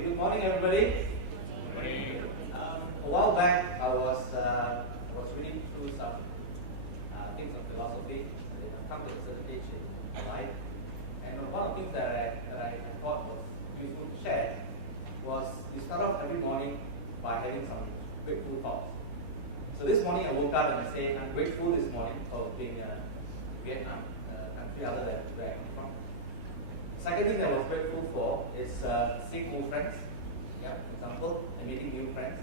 Good morning, everybody. Good morning. A while back, I was reading through some things of philosophy, and I've come to a certain stage in life. And one of the things that I thought was useful to share was you start off every morning by having some grateful thoughts. So this morning I woke up and I say I'm grateful this morning for being in Vietnam, a country other than where I come from. Second thing that I was grateful for is seeing more friends. Yeah, for example, and meeting new friends.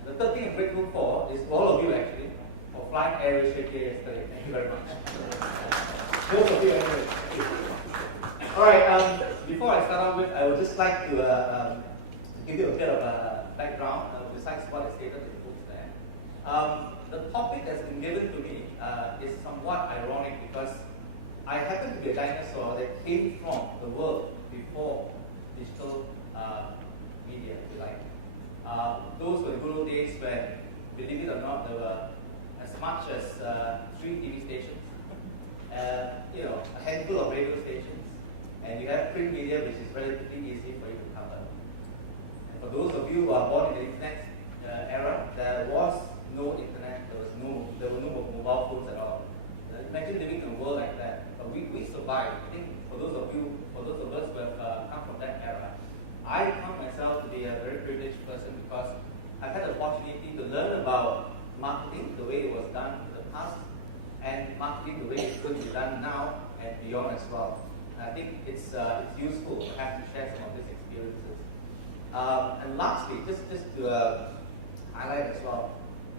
And the third thing I'm grateful for is all of you actually for flying AirAsia here yesterday. Thank you very much. Those of you anyway. All right. Before I start off with, I would just like to give you a bit of a background besides what I stated in the books there. The topic that's been given to me is somewhat ironic because I happen to be a dinosaur that came from the world before digital media, if you like. Those were good old days when, believe it or not, there were as much as 3 TV stations, a handful of radio stations, and you have print media, which is relatively easy for you to cover. And for those of you who are born in the internet era, there was no internet, there were no mobile phones at all. Imagine living in a world like that. But we survived. I think for those of us who have come from that era, I count myself to be a very privileged person because I've had the opportunity to learn about marketing the way it was done in the past and marketing the way it's going to be done now and beyond as well. And I think it's useful perhaps to share some of these experiences. And lastly, just to highlight as well,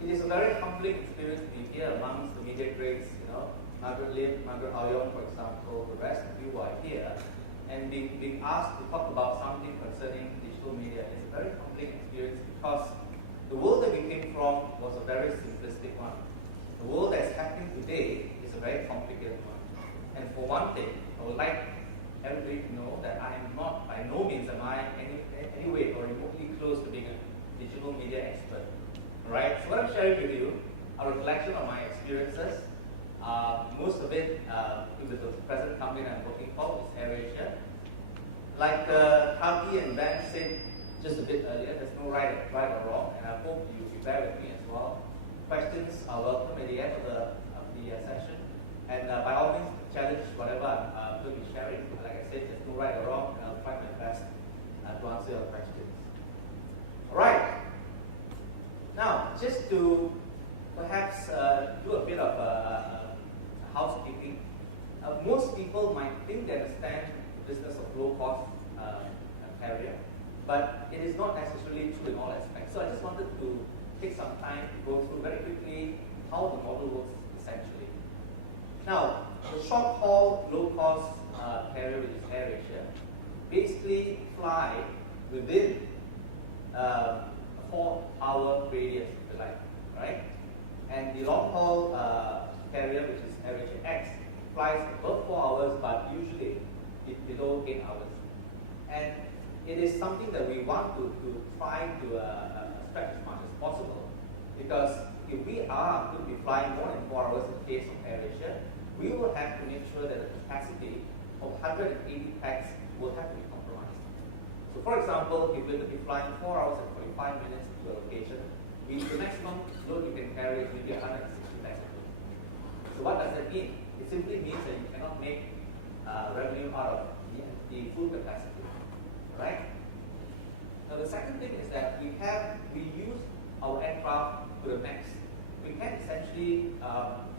it is a very humbling experience to be here amongst the media greats, Margaret Lim, Margaret Aoyong, for example, the rest of you are here, and being asked to talk about something concerning digital media is a very humbling experience because the world that we came from was a very simplistic one. The world that's happening today is a very complicated one. And for one thing, I would like everybody to know that I am not, by no means am I any way or remotely close to being a digital media expert. Alright, so what I'm sharing with you are a reflection of my experiences. Most of it with the present company I'm working for is AirAsia. Like Kaki and Ben said just a bit earlier, there's no right or wrong, and I hope you bear with me as well. Questions are welcome at the end of the session, and by all means, challenge whatever I'm going to be sharing. Like I said, there's no right or wrong, and I'll try my best to answer your questions. All right. Now, just to perhaps do a bit of housekeeping. Most people might think they understand the business of low-cost carrier, but it is not necessarily true in all aspects. So I just wanted to take some time to go through very quickly how the model works essentially. Now, the short-haul, low-cost carrier, which is AirAsia, basically fly within a 4-hour radius, if you like, right? And the long-haul carrier, which is AirAsia X, flies above 4 hours, but usually below 8 hours. And it is something that we want to try to stretch as much as possible, because if we are going to be flying more than 4 hours in the case of AirAsia, we will have to make sure that the capacity of 180 pax will have to be compromised. So for example, if we're going to be flying 4 hours and 45 minutes to a location, the maximum load you can carry is maybe 160 pax. So what does that mean? It simply means that you cannot make revenue out of the full capacity, right? Now the second thing is that we use our aircraft to the max. We can essentially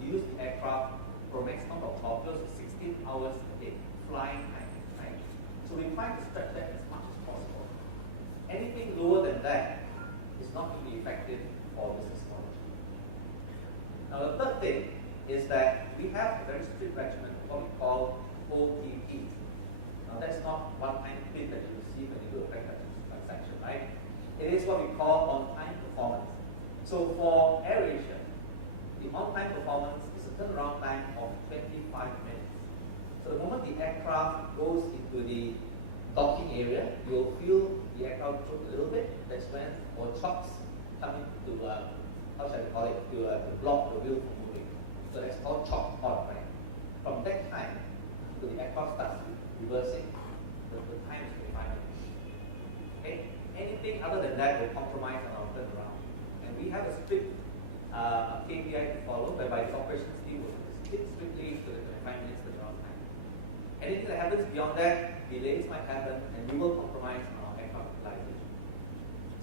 use the aircraft for a maximum of close to 16 hours a day, flying time, right? So we try to stretch that as much as possible. Anything lower than that is not going to be effective for business model. Now the third thing is that we have a very strict regimen of what we call OTP. Now that's not one-time pin that you receive when you do a credit card transaction, right? It is what we call on-time performance. So for AirAsia, the on-time performance is a turnaround time of 25 minutes. So the moment the aircraft goes into the docking area, you'll feel the aircraft droop a little bit. That's when our chocks come into, how shall I call it, to block the wheel from moving. So that's called chock on, right? From that time to the aircraft starts reversing, the time is 25 minutes. Okay? other than that will compromise on our turnaround. And we have a strict KPI to follow, whereby the operations team will stick strictly to the 25 minutes turnaround time. Anything that happens beyond that, delays might happen, and we will compromise on our aircraft utilization.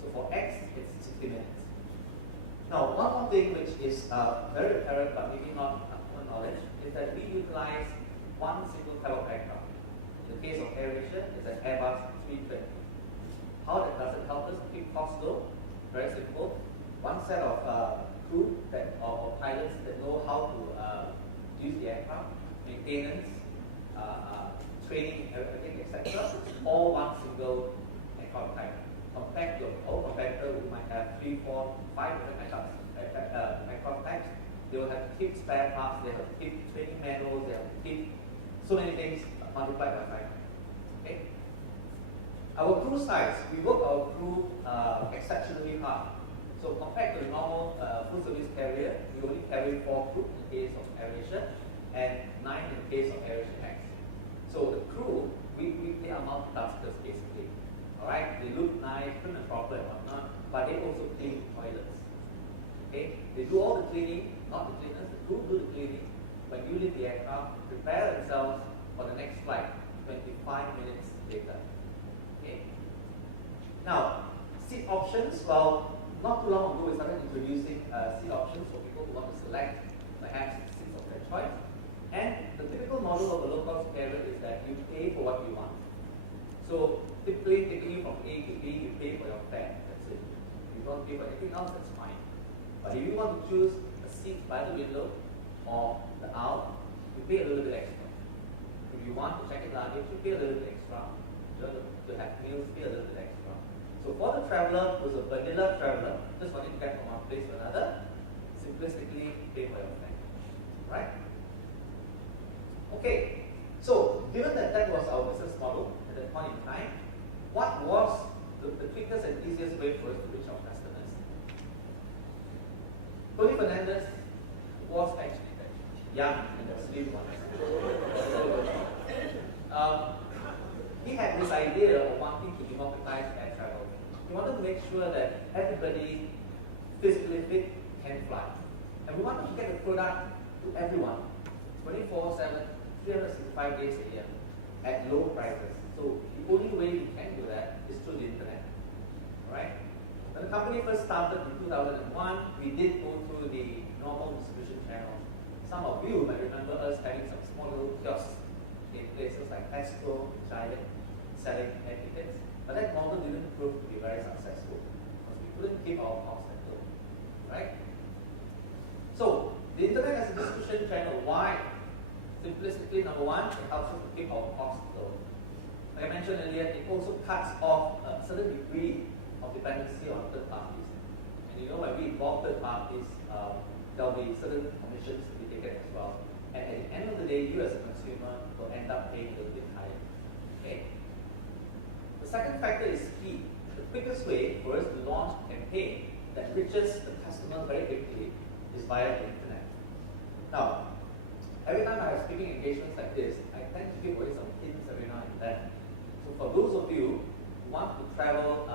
So for X, it's 60 minutes. Now, one more thing which is very apparent but maybe not common knowledge is that we utilize one single type of aircraft. In the case of AirAsia, it's an Airbus 320. How does it help us keep costs low? Very simple. One set of crew or pilots that know how to use the aircraft, maintenance, training, everything, etc. All one single aircraft type. Compared to our competitor who might have 3, 4, 5 different aircraft types, they will have to keep spare parts, they have to keep training manuals, they have to keep so many things multiplied by 5. Okay? Our crew size, we work our crew exceptionally hard. So compared to the normal full service carrier, we only carry 4 crew in the case of AirAsia and 9 in the case of AirAsia X. So the crew, they are multitaskers basically. Alright, they look nice, prim and proper and whatnot, but they also clean toilets. Okay, they do all the cleaning, not the cleaners, the crew do the cleaning. When you leave the aircraft, prepare themselves for the next flight, 25 minutes later. Okay. Now, seat options, well, not too long ago we started introducing seat options for people who want to select perhaps seats of their choice. And the typical model of a low-cost carrier is that you pay for what you want. So typically taking you from A to B, you pay for your fare, that's it. If you don't pay for anything else, that's fine. But if you want to choose a seat by the window or the aisle, you pay a little bit extra. If you want to check in luggage, you pay a little bit extra. If you want to have meals, pay a little bit extra. So for the traveler who's a vanilla traveler, just wanting to get from one place to another, simplistically pay for your fare. Right? Okay. So given that that was our business model at that point in time, what was the quickest and easiest way for us to reach our customers? Tony Fernandez was actually young and was living one. He had this idea of wanting to democratize air travel. He wanted to make sure that everybody physically fit can fly. And we wanted to get the product to everyone, 24/7, 365 days a year, at low prices. So the only way we can do that is through the internet. Alright? When the company first started in 2001, we did go through the normal distribution channels. Some of you might remember us having some small little kiosks in places like Tesco, Giant, selling air tickets. But that model didn't prove to be very successful because we couldn't keep our costs at low. Right? So the internet as a distribution channel, why? Simplistically, number one, it helps us to keep our costs low. Like I mentioned earlier, it also cuts off a certain degree of dependency on third parties. And you know, when we involve third parties, there'll be certain commissions to be taken as well. And at the end of the day, you as a consumer will end up paying a little bit higher. Okay? The second factor is speed. The quickest way for us to launch a campaign that reaches the customer very quickly is via the internet. Now, every time I have speaking engagements like this, I tend to give away some hints every now and then. So for those of you who want to travel,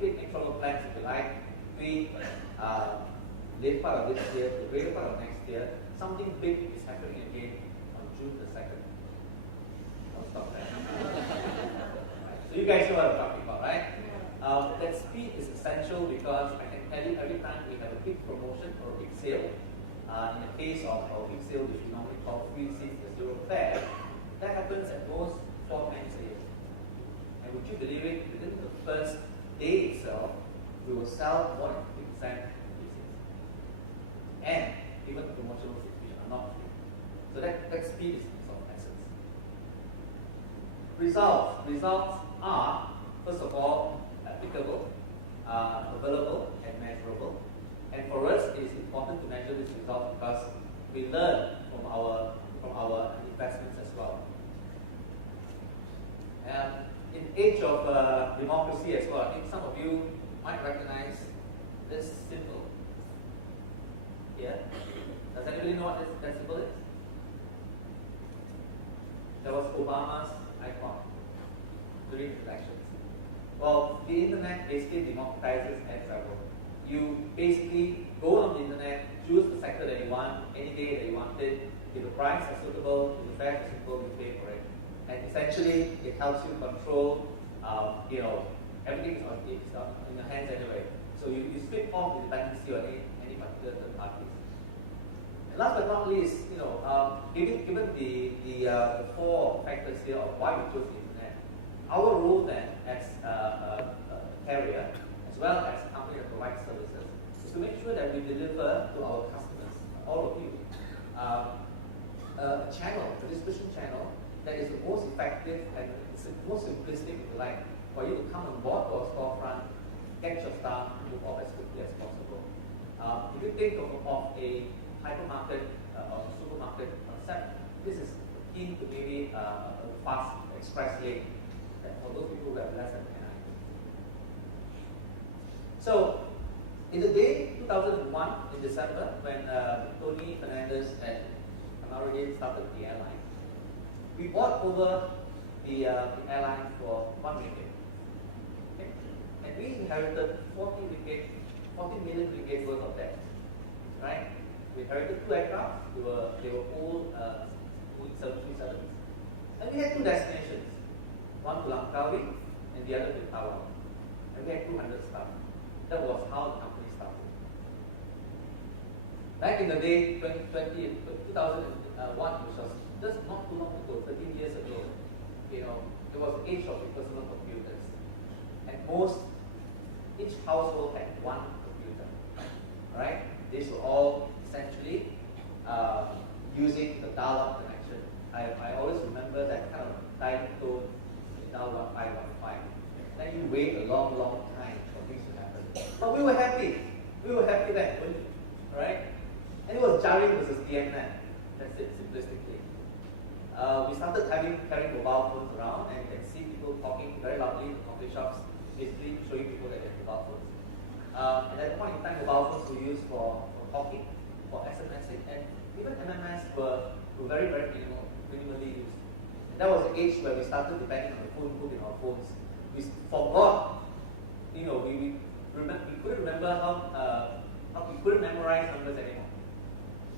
make travel plans if you like, between late part of this year to the greater part of next year, something big is happening again on June the 2nd. I'll stop there. Right. So you guys know what I'm talking about, right? That speed is essential because I can tell you every time we have a big promotion or a big sale, in the case of our big sale, which we normally call free seats or zero fare, that happens at most 4 times a year. And would you believe it, within the first day itself, we will sell more than 50% free seats. And even the promotional seats which are not free. So that speed is of essence. Results are, first of all, applicable, available, and measurable. And for us, it is important to measure this result because we learn from our investments as well. In the age of democracy as well, I think some of you might recognize this symbol here. Does anybody know what that symbol is? That was Obama's icon during the elections. Well, the internet basically democratizes air travel. You basically go on the internet, choose the sector that you want, any day that you want it. If the price is suitable, if the fare is suitable, you pay for it. And essentially, it helps you control, everything is in your hands anyway. So you strip off the dependency on any particular third parties. And last but not least, given the four factors here of why we chose the internet, our role then as a carrier, as well as a company that provides services, is to make sure that we deliver to our customers, all of you, a channel, a distribution channel that is the most effective and the most simplistic, if you like, for you to come on board to our storefront, get your stuff, move off as quickly as possible. If you think of a hypermarket or a supermarket concept, this is akin to maybe a fast express lane for those people who have less than 10 items. So, in the day 2001, in December, when Tony Fernandez and AirAsia started the airline, we bought over the airline for 1 ringgit. Okay? And we inherited 40 million ringgit worth of debt. Right? We inherited 2 aircraft. They were all 737s. And we had 2 destinations. One to Langkawi and the other to Taiwan. And we had 200 staff. That was how the company started. Back in the day, 2001, which was just not too long ago, 13 years ago, it was the age of the personal computers. And each household had 1 computer. Right? These were all essentially using the dial-up connection. I always remember that kind of dial tone, dial-up 515. Then you wait a long, long time for things to happen. But we were happy. We were happy then, weren't we? Right? And it was jarring versus DMNet. That's it, simplistically. We started carrying mobile phones around, and you can see people talking very loudly in coffee shops, basically showing people that they have mobile phones. And at that point in time, mobile phones were used for talking, for SMSing, and even MMS were very, very minimally used. And that was the age where we started depending on the phone book in our phones. We forgot, we couldn't remember how we couldn't memorize numbers anymore.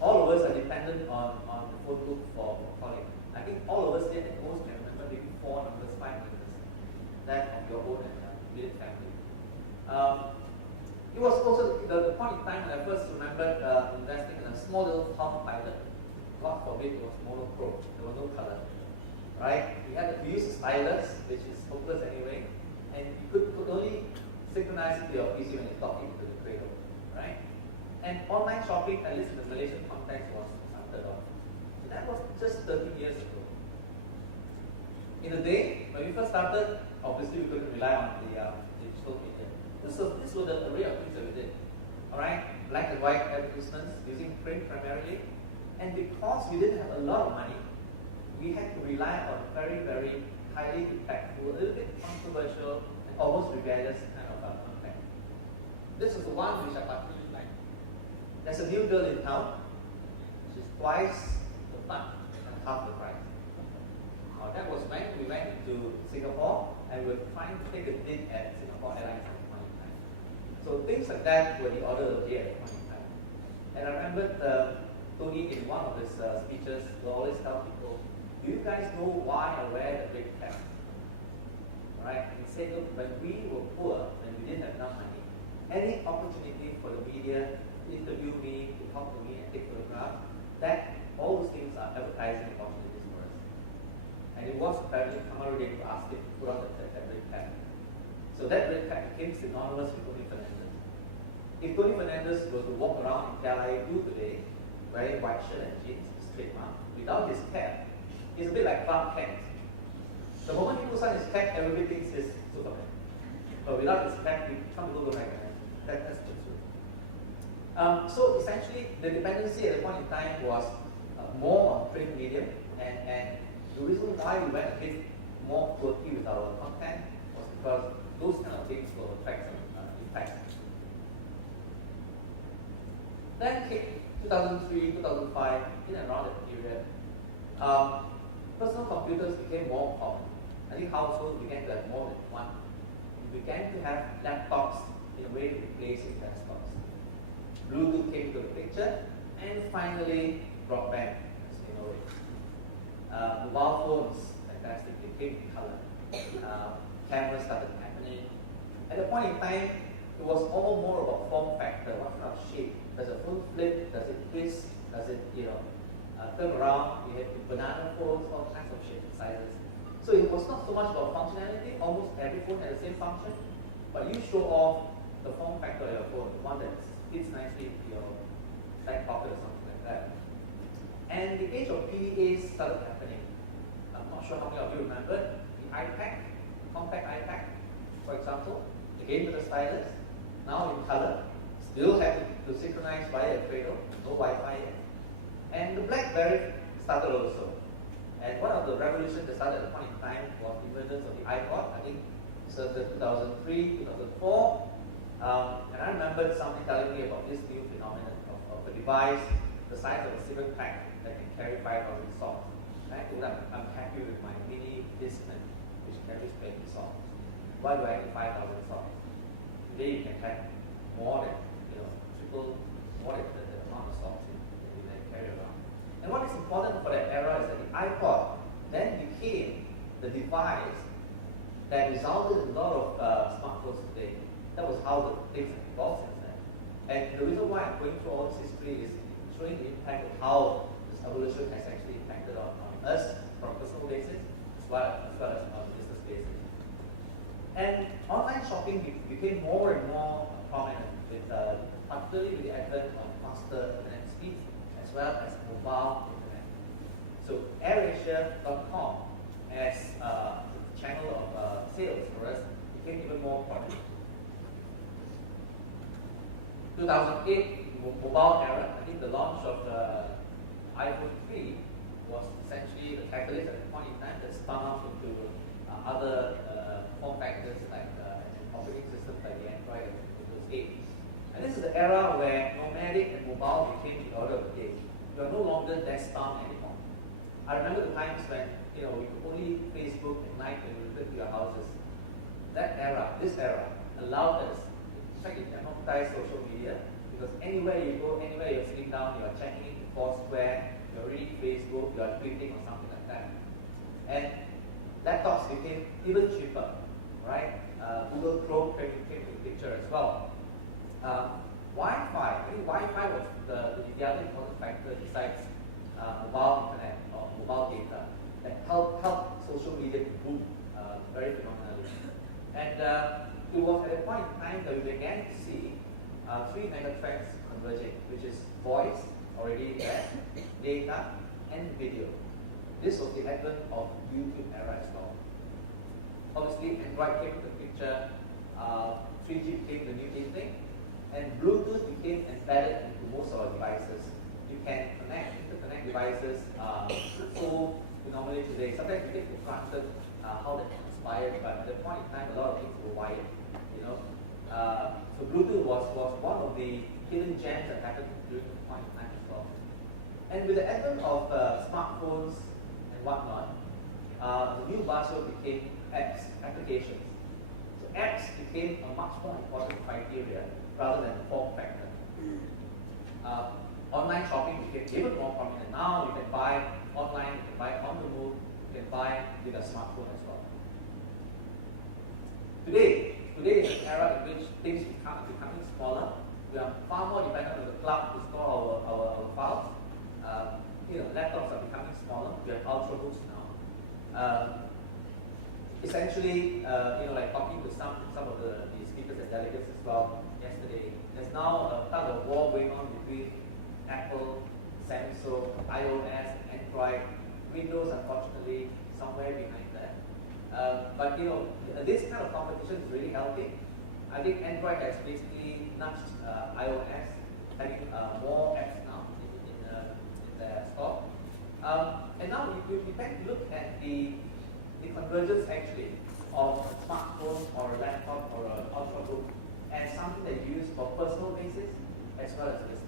All of us are dependent on the phone book for calling. I think all of us here at most can remember maybe 4 numbers, 5 numbers. That of your own and immediate family. It was also the point in time when I first remembered investing in a small little Palm Pilot. God forbid it was monochrome. There was no color. Right? We used a stylus, which is hopeless anyway, and you could only synchronize it to your PC when you're talking to the cradle. Right? And online shopping, at least in the Malaysian context, was unheard of. So that was just 13 years ago. In the day, when we first started, obviously we couldn't rely on the digital media. This was the array of things that we did. Alright? Black and white advertisements using print primarily. And because we didn't have a lot of money, we had to rely on very, very highly impactful, a little bit controversial, and almost rebellious kind of content. This is the one which I particularly like. There's a new girl in town, which is twice the fun and half the price. That was when we went to Singapore and we were trying to take a dig at Singapore Airlines at the point in time. So things like that were the order of the day at the point in time. And I remember Tony in one of his speeches will always tell people, do you guys know why I wear the big cap? Right? And he said, look, when we were poor, when we didn't have enough money, any opportunity for the media to interview me, to talk to me and take photographs, that all those things are advertising opportunities for us. And it was apparently Kamaruddin who asked him to put on that red cap. So that red cap became synonymous with Tony Fernandez. If Tony Fernandez was to walk around in Kuala Lumpur today, wearing white shirt and jeans, trademark, without his cap, he's a bit like Clark Kent. The moment he puts on his cap, everybody thinks he's Superman. But without his cap, some people don't recognize him. That's the truth. So essentially, the dependency at the point in time was more on print medium, and the reason why we went a bit more quirky with our content was because those kind of things will affect some impact. Then came 2003, 2005, in and around that period, personal computers became more common. I think households began to have more than one began to have laptops in a way to replace your desktops. Bluetooth came to the picture, and finally broadband, as you know it. Mobile phones, fantastic, they came in color. Cameras started happening. At the point in time, it was all more about form factor. What kind of shape? Does a phone flip? Does it twist? Does it, turn around? You have banana phones, all kinds of shapes and sizes. So it was not so much about functionality. Almost every phone had the same function, but you show off the form factor of your phone, the one that fits nicely into your back pocket or something like that. And the age of PDAs started happening. I'm not sure how many of you remember the iPad, compact iPad, for example, again with the stylus, now in color, still have to synchronize via a cradle, no Wi-Fi yet. And the BlackBerry started also. And one of the revolutions that started at the point in time was the emergence of the iPod. I think it's 2003, 2004. And I remember somebody telling me about this new phenomenon of a device the size of a cigarette pack that can carry 5,000 songs. And I told them, I'm happy with my mini Discman, which carries 20 songs. Why do I need 5,000 songs? Today you can have more than, more than the amount of songs that you can carry around. And what is important for that era is that the iPod then became the device that resulted in a lot of smartphones today. That was how the things have evolved since then. And the reason why I'm going through all this history is showing the impact of how this evolution has actually impacted on us from a personal basis as well as on a business basis. And online shopping became more and more prominent, particularly with the advent of faster internet speeds as well as mobile internet. So AirAsia.com as a channel of sales for us became even more prominent. 2008, mobile era, I think the launch of the iPhone 3 was essentially the catalyst at the point in time that spun off into other form factors like operating systems like the Android and Windows 8. And this is the era where nomadic and mobile became the order of the day. You are no longer desk-bound anymore. I remember the times when we could only Facebook at night when we returned to your houses. That era, this era, allowed us, in fact, it democratized social media because anywhere you go, anywhere you're sitting down, you are checking into Foursquare, you're reading Facebook, you are tweeting or something like that. And laptops became even cheaper, right? Google Chrome came into the picture as well. Wi-Fi, I think Wi-Fi was the other important factor besides mobile internet or mobile data that helped social media to boom very phenomenally. And it was at a point in time that we began to see three mega trends converging, which is voice, already there, data, and video. This was the advent of YouTube era as well. Obviously, Android came into the picture, 3G became the new thing, and Bluetooth became embedded into most of our devices. You can interconnect devices so phenomenally today. Sometimes we take for granted how that transpired, but at that point in time, a lot of things were wired. So Bluetooth was one of the hidden gems that happened during the point in time as well. And with the advent of smartphones and whatnot, the new buzzword became apps, applications. So apps became a much more important criteria rather than form factor. Online shopping became even more prominent. Now you can buy online, you can buy on the move, you can buy with a smartphone as well. Today is an era in which things are becoming smaller. We are far more dependent on the cloud to store our files. Laptops are becoming smaller. We have ultrabooks now. Essentially, like talking to some of the speakers and delegates as well yesterday, there's now a tug of war going on between Apple, Samsung, iOS, Android. Windows, unfortunately, somewhere behind that. But this kind of competition is really healthy. I think Android has basically nudged iOS, having more apps now in their store. And now we tend to look at the convergence actually of a smartphone or a laptop or an ultrabook as something that you use for personal basis as well as business.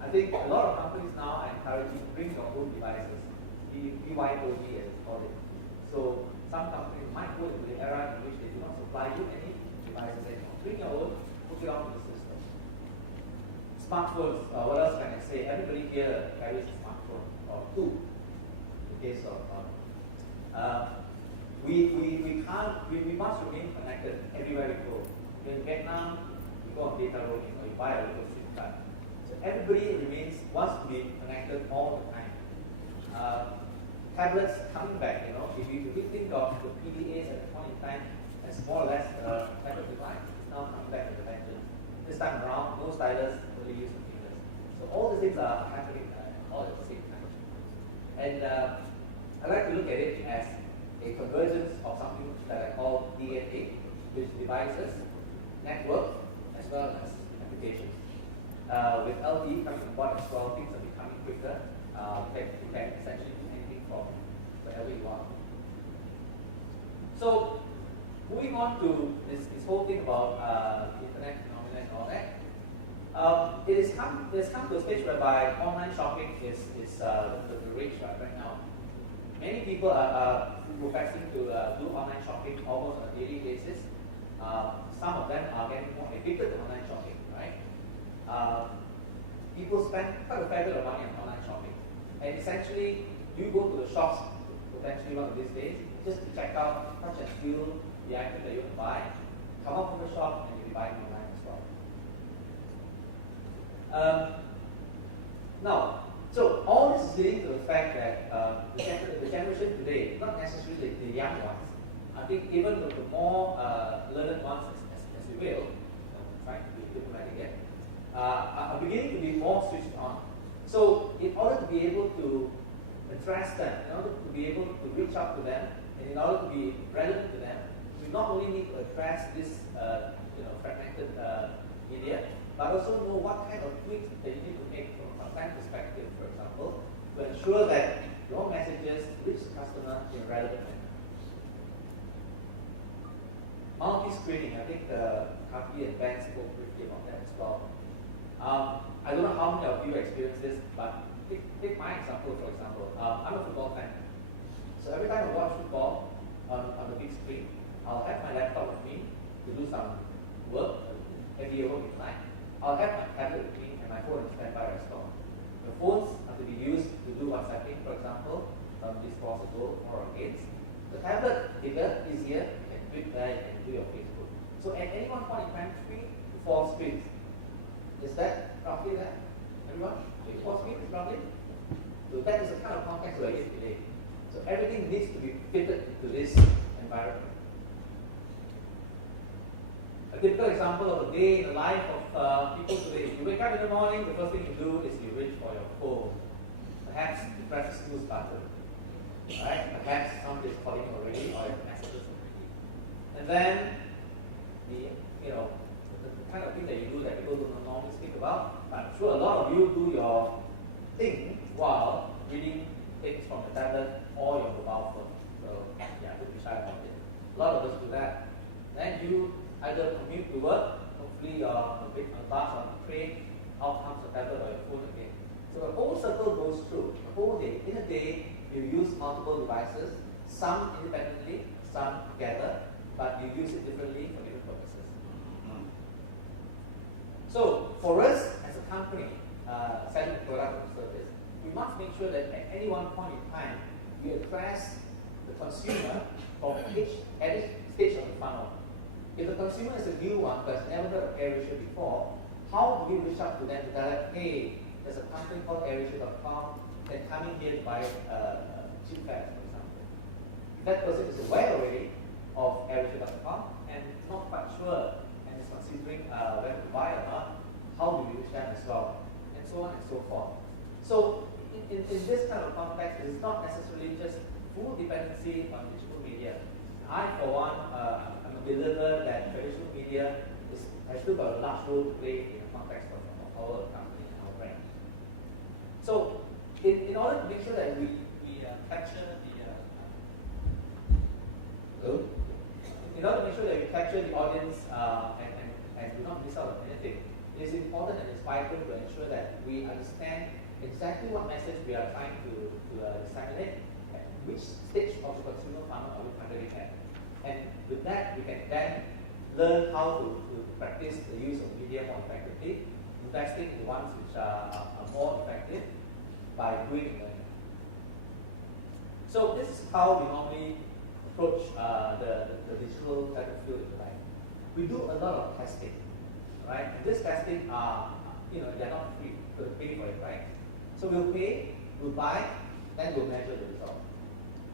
I think a lot of companies now are encouraging you to bring your own devices, BYOD as we call it. So some companies might go into the era in which they do not supply you any it onto the system. Smartphones, what else can I say? Everybody here carries a smartphone, or two, in the case of we must remain connected everywhere we go. In Vietnam, you go on data roaming or you buy a local SIM card. So everybody wants to be connected all the time. Tablets coming back, if you think of the PDAs at the point in time as more or less a tablet device, it's now coming back with a vengeance. This time around, no stylus, only use of fingers. So all these things are happening all at the same time. And I like to look at it as a convergence of something that I call DNA, which is devices, network, as well as applications. With LTE coming on board as well, things are becoming quicker. You can essentially do anything from wherever you are. So, moving on to this whole thing about the internet phenomenon and all that, it has come to a stage whereby online shopping is the rage right now. Many people are professing to do online shopping almost on a daily basis. Some of them are getting more addicted to online shopping, right? People spend quite a fair bit of money on online shopping. And essentially, you go to the shops potentially one of these days just to check out, touch and feel the item that you want to buy, come up from the shop and you'll be buying online as well. Now, so all this is leading to the fact that the generation today, not necessarily the young ones, I think even the more learned ones, as we will, trying to be diplomatic again, are beginning to be more switched on. So in order to be able to address them, in order to be able to reach out to them, and in order to be relevant to them, we not only need to address this fragmented media, but also know what kind of tweaks that you need to make from a content perspective, for example, to ensure that your messages reach the customer in a relevant manner. Multi-screening, I think Kapi and Ben spoke briefly about that as well. I don't know how many of you experience this, but take my example, for example. I'm a football fan. So every time I watch football on the big screen, I'll have my laptop with me to do some work, heavy work at night. I'll have my tablet with me and my phone is standby as well. The phones are to be used to do WhatsApping, for example, this course ago or against. The tablet, bigger, easier, you can do it there, you can do your Facebook. So at any one point in time, 3 to 4 screens. Is that roughly that? Everyone? 3 to 4 screens is roughly? So that is the kind of context we're in today. So everything needs to be fitted into this environment. A typical example of a day in the life of people today. You wake up in the morning, the first thing you do is you reach for your phone. Perhaps you press the snooze button. Right? Perhaps somebody is calling already or you have messages already. And then the kind of thing that you do that people don't normally speak about. But I'm sure a lot of you do your thing while reading things from the tablet or your mobile phone. So yeah, don't be shy about it. A lot of us do that. Then you either commute to work, hopefully you're on a bus or on a train, out comes the tablet or your phone again. So the whole circle goes through, the whole day. In a day, you use multiple devices, some independently, some together, but you use it differently for different purposes. So for us as a company, selling a product or service, we must make sure that at any one point in time, we address the consumer from each stage of the funnel. If the consumer is a new one who has never heard of AirAsia before, how do we reach out to them to tell them, hey, there's a company called AirAsia.com, they're coming here to buy cheap fares, for example. If that person is aware already of AirAsia.com and not quite sure and is considering whether to buy or not, how do we reach them as well? And so on and so forth. So in this kind of context, it's not necessarily just full dependency on digital media. I, for one, I'm a believer that traditional media has still got a large role to play in the context of our company and our brand. So, in order to make sure that we capture the audience and do not miss out on anything, it is important and it's vital to ensure that we understand exactly what message we are trying to disseminate, and which stage of the consumer funnel are we targeting at. And with that, we can then learn how to practice the use of media more effectively, investing in the ones which are more effective by doing learning. So this is how we normally approach the digital battlefield, if you like. We do a lot of testing, right? And this testing are, they're not free. We'll pay for it, right? So we'll pay, we'll buy, then we'll measure the result.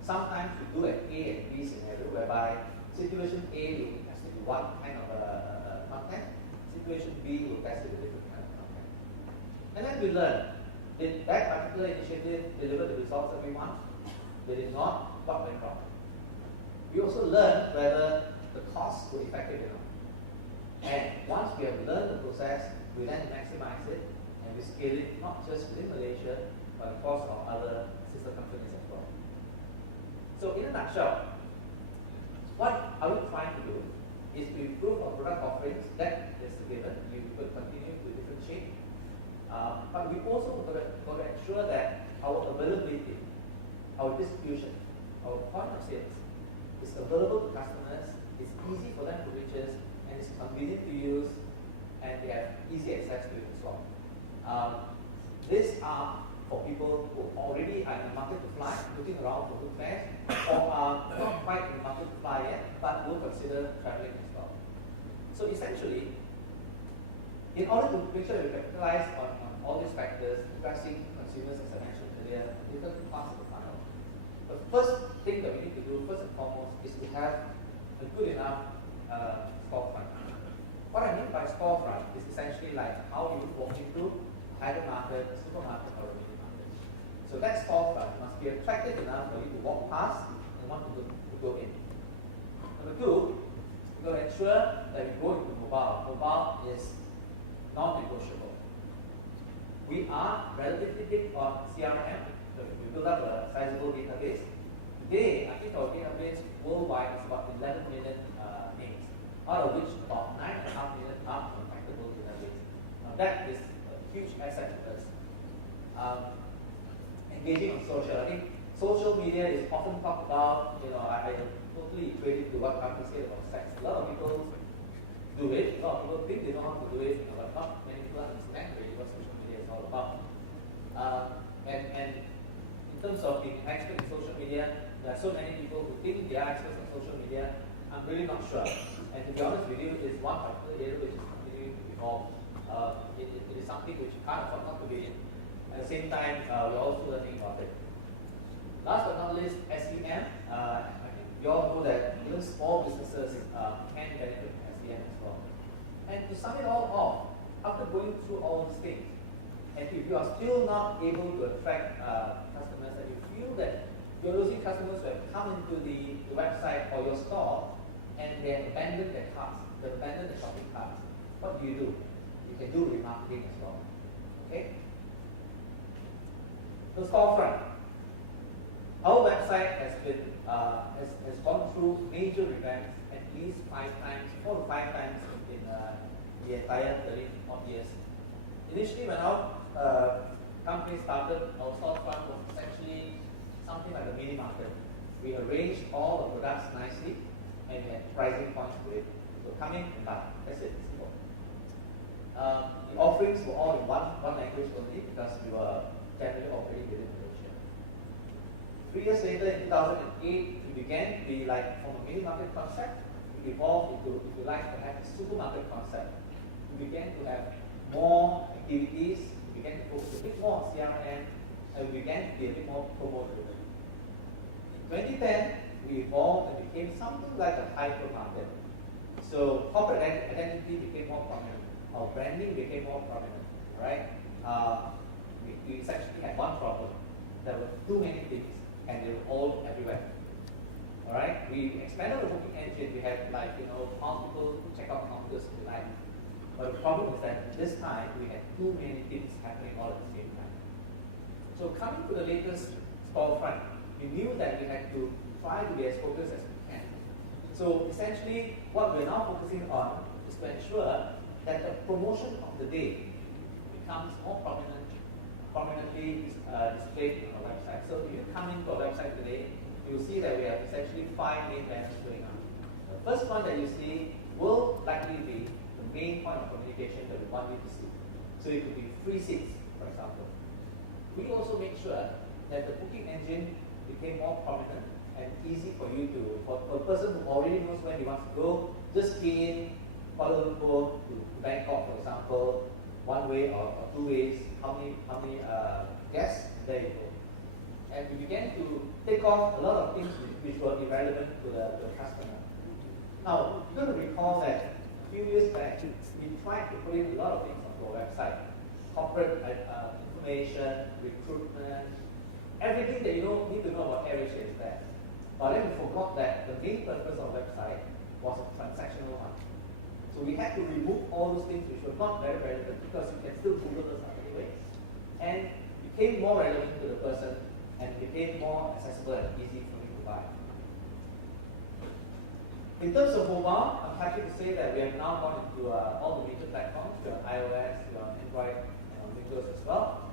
Sometimes we do an A and B scenario, whereby situation A will be tested with one kind of content, situation B will test it with a different kind of content. And then we learn, did that particular initiative deliver the results that we want? Did it not? What went wrong? We also learn whether the costs were effective enough. And once we have learned the process, we then maximize it and we scale it not just within Malaysia, but across our other sister companies as well. So in a nutshell, what are we trying to do is to improve our product offerings. That is the given. You could continue to differentiate. But we also got to ensure that our availability, our distribution, our point of sales is available to customers, it's easy for them to reach us, and it's convenient to use, and they have easy access to it as well. These are for people who already are in the market to fly, looking around for good fares, or are not quite in the market to fly yet, but will consider traveling as well. So essentially, in order to make sure we capitalize on all these factors, addressing consumers, as I mentioned earlier, different parts of the funnel, the first thing that we need to do, first and foremost, is to have a good enough storefront. What I mean by storefront is essentially like how you walk into a hypermarket, a supermarket, or a mini market. So that storefront must be attractive enough for you to walk past and want to go in. Number two, we've got to ensure that we go into mobile. Mobile is non-negotiable. We are relatively big on CRM. So we build up a sizable database. Today, I think our database worldwide is about 11 million names, out of which about 9.5 million are contactable database. Now that is a huge asset to us. Engaging on social. I think social media is often talked about, I totally equate it to what Kaki said about sex. A lot of people do it, a lot of people think they know how to do it, but not many people understand really what social media is all about. And in terms of being an expert in social media, there are so many people who think they are experts on social media. I'm really not sure. And to be honest with you, it's one particular area which is continuing to evolve. It is something which you can't afford not to be in. At the same time, we're also learning about it. Last but not least, SEM. I think you all know that even small businesses can benefit from SEM as well. And to sum it all off, after going through all these things, and if you are still not able to attract customers, and you feel that you're losing customers who have come into the website or your store and they have abandoned their carts, they've abandoned the shopping carts, what do? You can do remarketing as well. Okay? The storefront. Our website has been has gone through major revamps at least 4 to 5 times in the entire 30 odd years. Initially, when our company started, our storefront was essentially something like a mini market. We arranged all the products nicely and we had pricing points to it. So come in and buy. That's it. Simple. The offerings were all in one language only because we were generally operating within Malaysia. 3 years later, in 2008, we began to be like from a mini market concept, we evolved into, if you like, perhaps a supermarket concept. We began to have more activities, we began to focus a bit more on CRM, and we began to be a bit more promo-driven. In 2010, we evolved and became something like a hypermarket. So corporate identity became more prominent. Our branding became more prominent, right? We essentially had one problem. There were too many things, and they were all everywhere. All right? We expanded the booking engine. We had multiple checkout counters if you like. But the problem is that this time we had too many things happening all at the same time. So coming to the latest storefront, we knew that we had to try to be as focused as we can. So essentially, what we're now focusing on is to ensure that the promotion of the day becomes more prominently displayed on our website. So if you come into our website today, you'll see that we have essentially 5 main banners going on. The first one that you see will B2C. So it could be free seats, for example. We also make sure that the booking engine became more prominent and easy for you to, for a person who already knows where he wants to go, just key in Kuala Lumpur to Bangkok, for example, one way or two ways, how many guests, there you go. And we began to take off a lot of things which were irrelevant to the customer. Now, you're going to recall that a few years back, we tried to put in a lot of things onto our website. Corporate information, recruitment, everything that you need to know about AirAsia is there. But then we forgot that the main purpose of the website was a transactional one. So we had to remove all those things which were not very relevant because you can still Google those up anyway. And became more relevant to the person and became more accessible and easy for you to buy. In terms of mobile, I'm happy to say that we have now gone into all the major platforms. We are on iOS, we are on Android, and on Windows as well.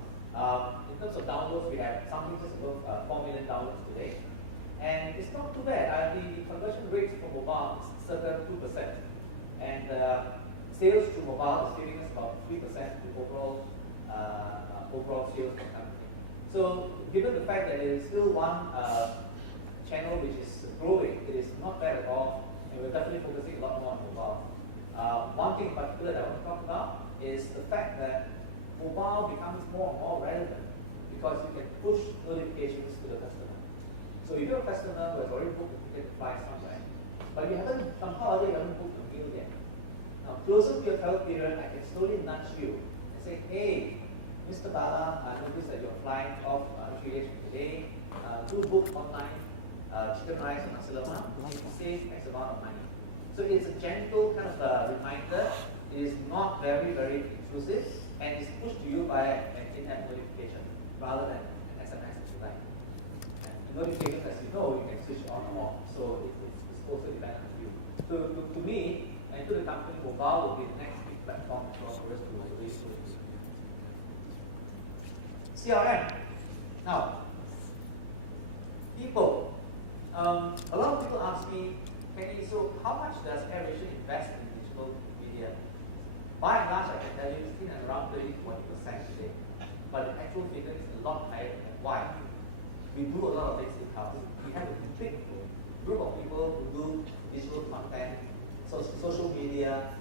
In terms of downloads, we have something just above 4 million downloads today. And it's not too bad. The conversion rates for mobile is circa 2%. And sales through mobile is giving us about 3% to overall sales for the company. So given the fact that it is still one channel which is growing, it is not bad at all. And we're definitely focusing a lot more on mobile. One thing in particular that I want to talk about is the fact that mobile becomes more and more relevant because you can push notifications to the customer. So if you're a customer who has already booked a ticket to fly somewhere, but you haven't booked a meal yet. Now, closer to your travel period, I can slowly nudge you and say, hey, Mr. Bala, I noticed that you're flying off 3 days from today. Do book online chicken rice and nasi lemak. Save X amount of money. So it's a gentle kind of reminder. It is not very, very intrusive, and it's pushed to you by an in-app notification rather than an SMS if you like. Notifications, as you know, you can switch on or off, so it's also dependent on you. So to me, and to the company, mobile will be the next big platform for us to raise to. CRM. Now, people. A lot of people ask me, Kenny, so how much does AirAsia invest in digital media? By and large, I can tell you it's in and around 30 to 40% today. But the actual figure is a lot higher than that. Why? We do a lot of things in-house. We have a big group of people who do digital content, social media,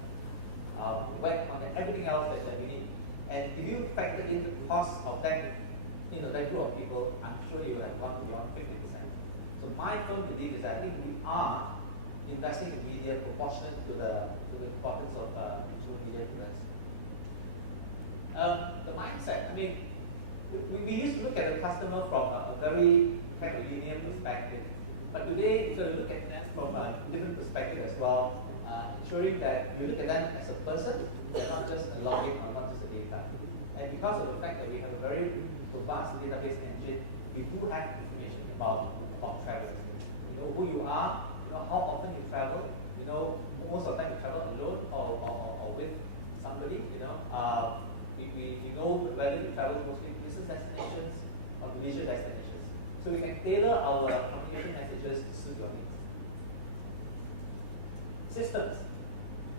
web content, everything else that we need. And if you factor in the cost of that, that group of people, I'm sure you will have gone beyond 50%. So my firm belief is that I think we are investing in media proportionate to the importance of digital media to us. The mindset, we used to look at the customer from a very kind of linear perspective, but today we're going to look at them from a different perspective as well, ensuring that we look at them as a person and not just a login or not just a data. And because of the fact that we have a very robust database engine, we do have information about travelers. You know who you are, how often you travel, most of the time you travel alone or with somebody, we know whether you travel mostly to business destinations or to leisure destinations. So we can tailor our communication messages to suit your needs. Systems.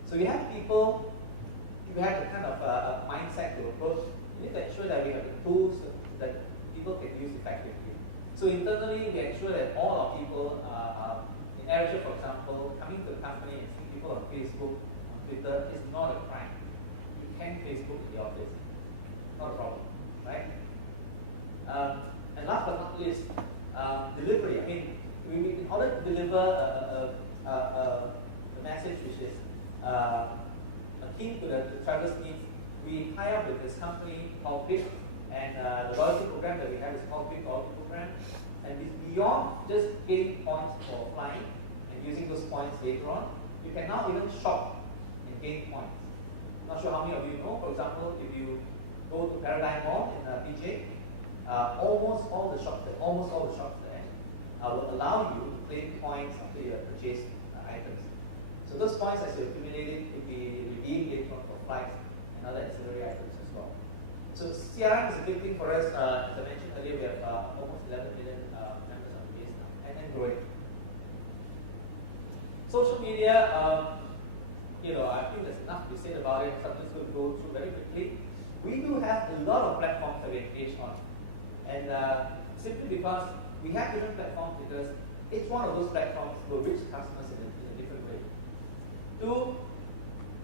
So we have people, we have the kind of mindset to approach. We need to ensure that we have the tools that people can use effectively. So internally, we ensure that all our people in AirAsia, for example, coming to the company and seeing people on Facebook, on Twitter is not a crime. You can Facebook in the office. Not a problem, right? And last but not least, delivery. In order to deliver a message which is akin to the traveler's needs, we tie up with this company called BIP, and the loyalty program that we have is called BIP Loyalty Program. And it's beyond just getting points for flying and using those points later on. You can now even shop and gain points. I'm not sure how many of you know, for example, if you go to Paradigm Mall in PJ, almost all the shops there will allow you to claim points after you have purchased items. So those points, as you accumulate it, will be redeemed later on for flights and other ancillary items as well. So CRM is a big thing for us. As I mentioned earlier, we have almost 11 million members on the base now, and growing. Social media, I think there's enough to be said about it. So I'm just going to go through very we do have a lot of platforms that we engage on. And simply because we have different platforms, because each one of those platforms will reach customers in a different way. Two,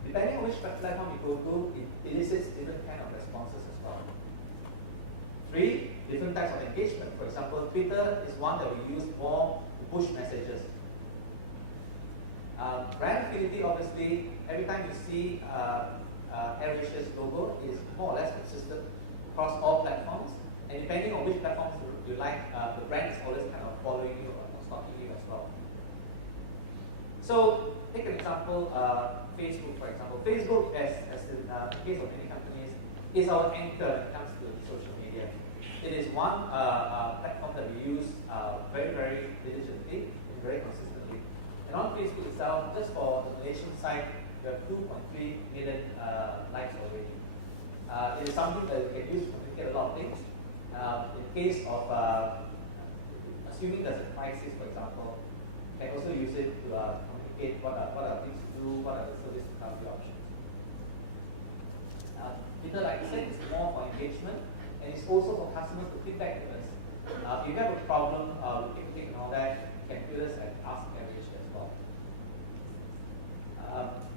depending on which platform you go to, it elicits different kind of responses as well. Three, different types of engagement. For example, Twitter is one that we use more to push messages. Brand affinity, obviously, every time you see AirAsia's logo, it is more or less consistent across all platforms. And depending on which platforms you like, the brand is always kind of following you or stalking you as well. So, take an example, Facebook, for example. Facebook, as in the case of many companies, is our anchor when it comes to social media. It is one platform that we use very, very diligently and very consistently. And on Facebook itself, just for the Malaysian side, we have 2.3 million likes already. It is something that we can use to communicate a lot of things. In case of assuming there's a crisis, for example, you can also use it to communicate what are things to do, what are the service recovery options. Twitter, like I said, is more for engagement, and it's also for customers to feedback to us. If you have a problem with ticketing and all that, you can tweet us at Ask AirAsia as well.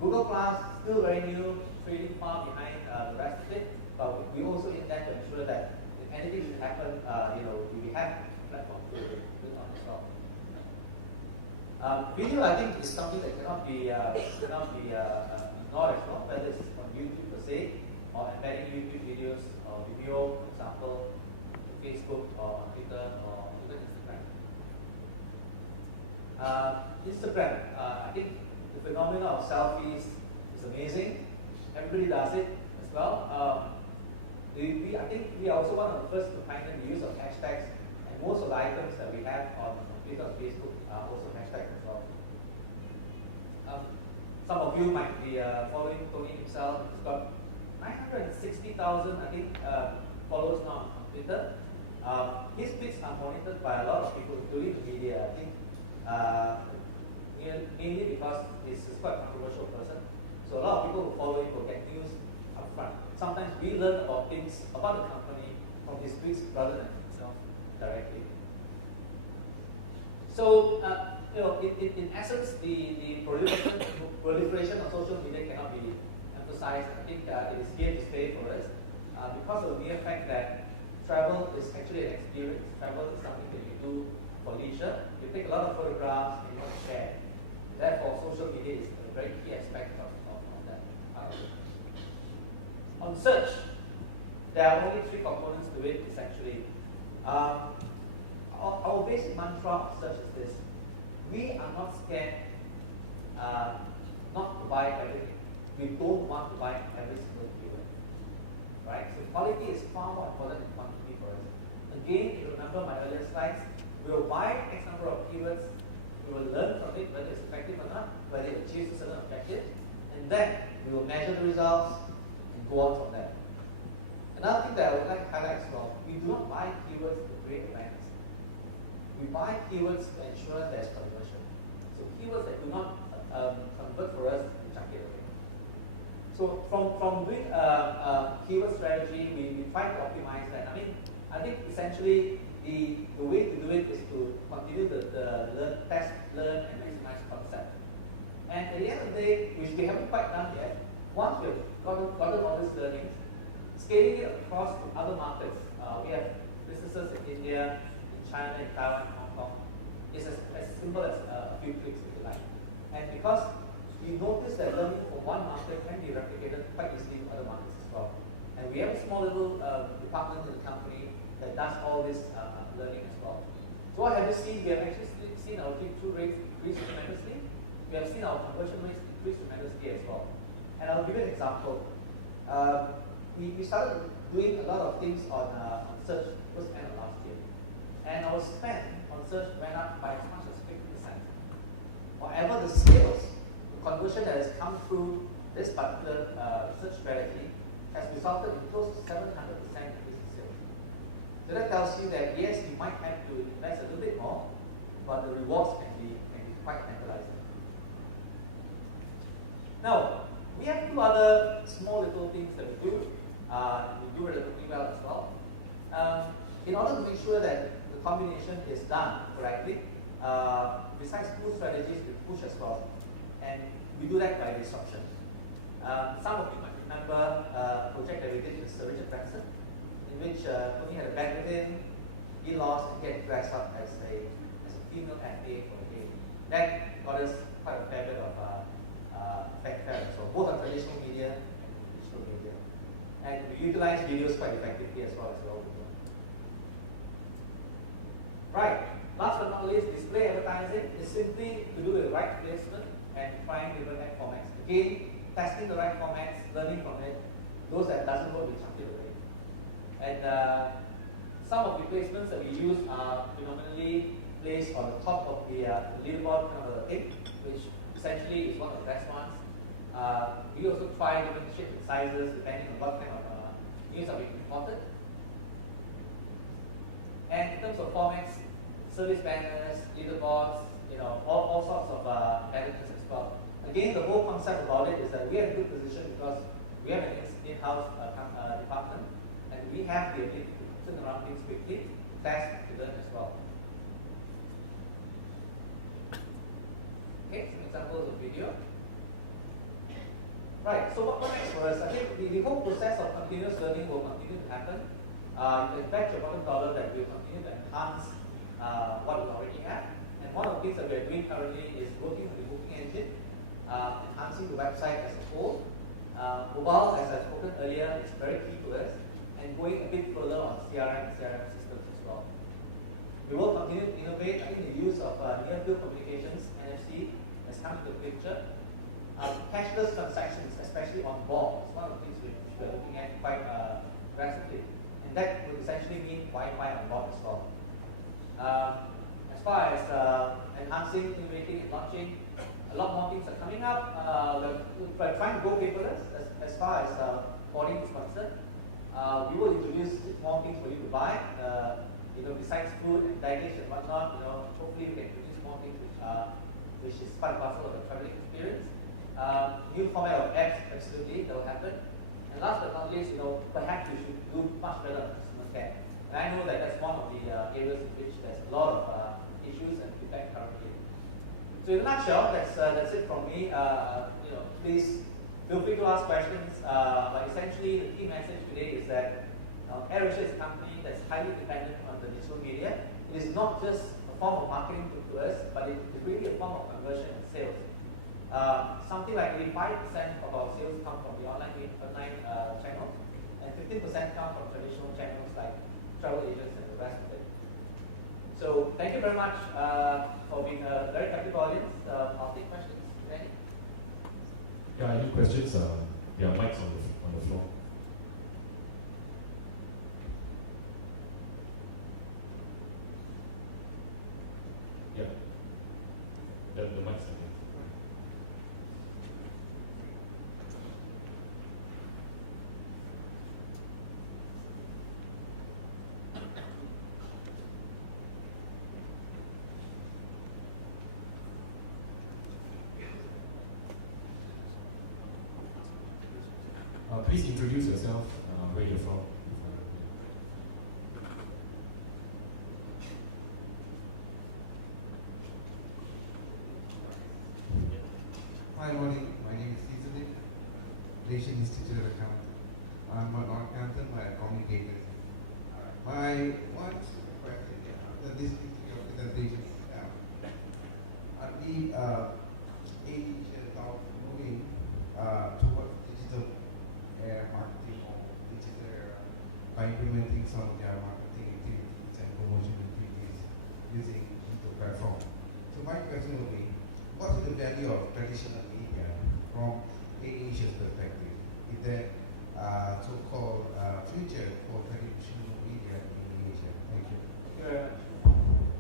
Google Plus, still very new, pretty far behind the rest of it, but we also intend to ensure that if anything should happen, we have a platform to do it on as well. Video, I think, is something that cannot be ignored as well, whether it's on YouTube per se, or embedding YouTube videos or Vimeo, for example, on Facebook or on Twitter or even Instagram. Instagram, I think the phenomenon of selfies is amazing. Everybody does it as well. I think we are also one of the first to pioneer the use of hashtags, and most of the items that we have on Twitter and Facebook are also hashtags as well. Some of you might be following Tony himself. He's got 960,000, I think, followers now on Twitter. His tweets are monitored by a lot of people, including the media. I think mainly because he's quite a controversial person. So a lot of people who follow him will get news up front. Sometimes we learn about things about the company from his tweets rather than himself directly. So, in essence, the proliferation of social media cannot be emphasized. I think it is here to stay for us because of the mere fact that travel is actually an experience. Travel is something that you do for leisure. You take a lot of photographs and you want to share. Therefore, social media is a very key aspect of that. On search, there are only three components to it, essentially. Our basic mantra on search is this: we are not scared not to buy everything. We don't want to buy every single keyword. Right? So quality is far more important than quantity for us. Again, if you remember my earlier slides, we will buy X number of keywords, we will learn from it whether it's effective or not, whether it achieves a certain objective, and then we will measure the results and go on from there. Another thing that I would like to highlight as well, we do not buy keywords to create awareness. We buy keywords to ensure there's conversion. So keywords that do not convert for us, we chuck it away. So from doing keyword strategy, we try to optimize that. I think essentially the way to do it is to continue the learn, test, learn, and maximize concept. And at the end of the day, which we haven't quite done yet, once we've gotten all these learnings, scaling it across to other markets. We have businesses in India, in China, in Taiwan, in Hong Kong. It's as simple as a few clicks if you like. And because we notice that learning from one market can be replicated quite easily to other markets as well. And we have a small little department in the company that does all this learning as well. So what have you seen? We have actually seen our click-through rates increase tremendously. We have seen our conversion rates increase tremendously as well. And I'll give you an example. We started doing a lot of things on search towards the end of last year. And our spend on search went up by as much as 50%. Whatever the sales, the conversion that has come through this particular search strategy has resulted in close to 700% increase in sales. So that tells you that yes, you might have to invest a little bit more, but the rewards can be quite tantalizing. Now, we have two other small little things that we do. We do relatively well as well. In order to make sure that the combination is done correctly, besides pull strategies, we push as well. And we do that by disruption. Some of you might remember a project that we did with Sir Richard Branson, in which Tony had a bad with him, he lost, and he had dressed up as a female FA for a game. That got us quite a fair bit of fanfare. So both on traditional media and digital media. And we utilize videos quite effectively as well. Right, last but not least, display advertising is simply to do with the right placement and trying different ad formats. Again, testing the right formats, learning from it. Those that doesn't work, we chuck it away. And some of the placements that we use are predominantly placed on the top of the leaderboard kind of a thing, which essentially is one of the best ones. We also try different shapes and sizes depending on what kind of news are being reported. And in terms of formats, service banners, leaderboards, all sorts of editors as well. Again, the whole concept about it is that we are in a good position because we have an in-house department, and we have the ability to turn around things quickly, test, to learn as well. Okay, some examples of video. Right, so what next for us? I think the whole process of continuous learning will continue to happen. You can bet your bottom dollar that we'll continue to enhance what we already have. And one of the things that we're doing currently is working with the booking engine, enhancing the website as a whole. Mobile, as I've spoken earlier, is very key to us, and going a bit further on CRM and CRM systems as well. We will continue to innovate. I think the use of near-field communications, NFC, has come into the picture. Cashless transactions, especially on board, is one of the things which we're looking at quite aggressively. And that would essentially mean Wi-Fi on board as well. As far as enhancing, innovating, and launching, a lot more things are coming up. We're trying to go paperless as far as boarding is concerned. We will introduce more things for you to buy. Besides food and baggage and whatnot, hopefully we can introduce more things which is part and parcel of the traveling experience. New format of apps, absolutely, that will happen. And last but not least, perhaps we should do much better on customer care. And I know that that's one of the areas in which there's a lot of issues and feedback currently. So in a nutshell, that's it from me. Please feel free to ask questions. But essentially, the key message today is that AirAsia is a company that's highly dependent on the digital media. It is not just a form of marketing to us, but it is really a form of conversion and sales. Something like 85% of our sales come from the online channels, and 15% come from traditional channels like travel agents and the rest of it. So thank you very much for being a very captive audience. I'll take questions. Any? Yeah, any questions? There are mics on the floor. Yeah, the mics are there. Please introduce yourself, where you're from. Hi, morning. My name is Cecily, Malaysian Institute of Accounting. I'm an accountant by economic agency. My one question, this is your presentation. I believe AirAsia is now moving towards digital marketing or digital by implementing some of their marketing activities and promotion activities using digital platform. So my question would be, what is the value of traditional media from AirAsia's perspective? Is there so-called future for traditional media in Asia? Thank you. Thank you very much.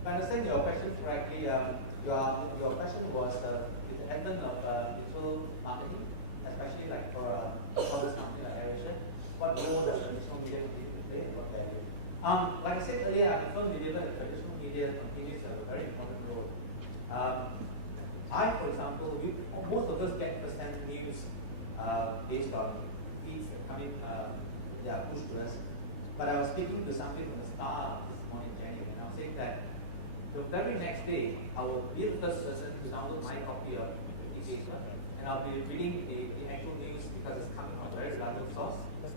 If I understand your question correctly, your question was with the advent of digital marketing, especially like for this company like AirAsia, what role does traditional media continue to play and what value? Like I said earlier, I'm a firm believer that traditional media continues to have a very important role. For example, most of us get first-hand news based on feeds that come in. are push to us. But I was speaking to somebody from the start this morning, January, and I was saying that the very next day, I will be the first person to download my copy of the paper, and I'll be reading the actual news because it's coming from a very reliable source.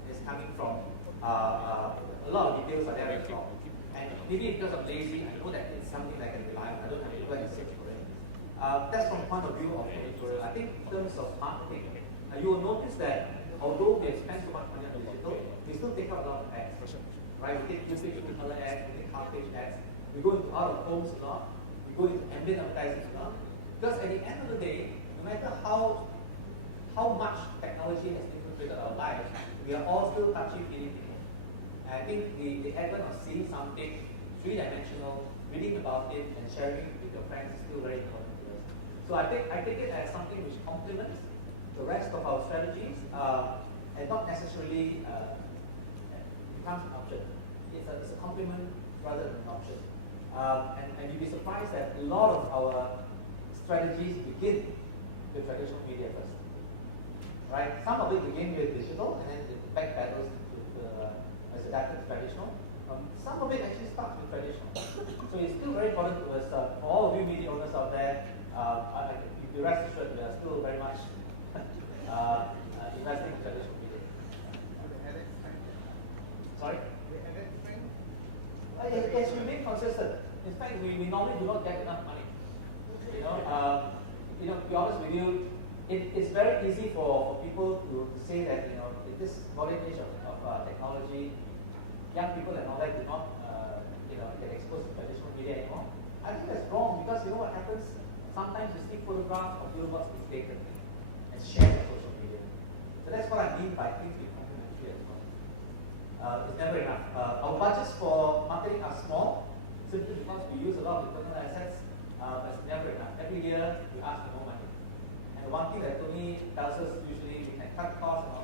It's coming from a lot of details are there as well. And maybe because I'm lazy, I know that it's something that I can rely on. I don't have to go and search for it. That's from the point of view of editorial. I think in terms of marketing, you will notice that although we have spent so much money on digital, we still take out a lot of ads. Right? We take usage color ads, we take car-page ads, we go into out of homes a lot, we go into ambient advertising a lot. Because at the end of the day, no matter how much technology has infiltrated our lives, we are all still touchy-feely people. And I think the advent of seeing something three-dimensional, reading about it, and sharing it with your friends is still very important to us. So I take it as something which complements the rest of our strategies and not necessarily becomes an option. It's a complement rather than an option. And you'd be surprised that a lot of our strategies begin with traditional media first. Right? Some of it begin with digital and then it backpedals as adapted to traditional. Some of it actually starts with traditional. So it's still very important to us, for all of you media owners out there, you be rest assured we are still very much investing in traditional media. Sorry? Yes, we remain consistent. In fact, we normally do not get enough money. To be honest with you, it's very easy for people to say that in this modern age of technology, young people and all that do not get exposed to traditional media anymore. I think that's wrong because you know what happens? Sometimes you see photographs of billboards being taken and shared on social media. So that's what I mean by things being complementary as well. It's never enough. Our budgets for marketing are small simply because we use a lot of internal assets, but it's never enough. Every year we ask for more money. And the one thing that Tony tells us usually we can cut costs and all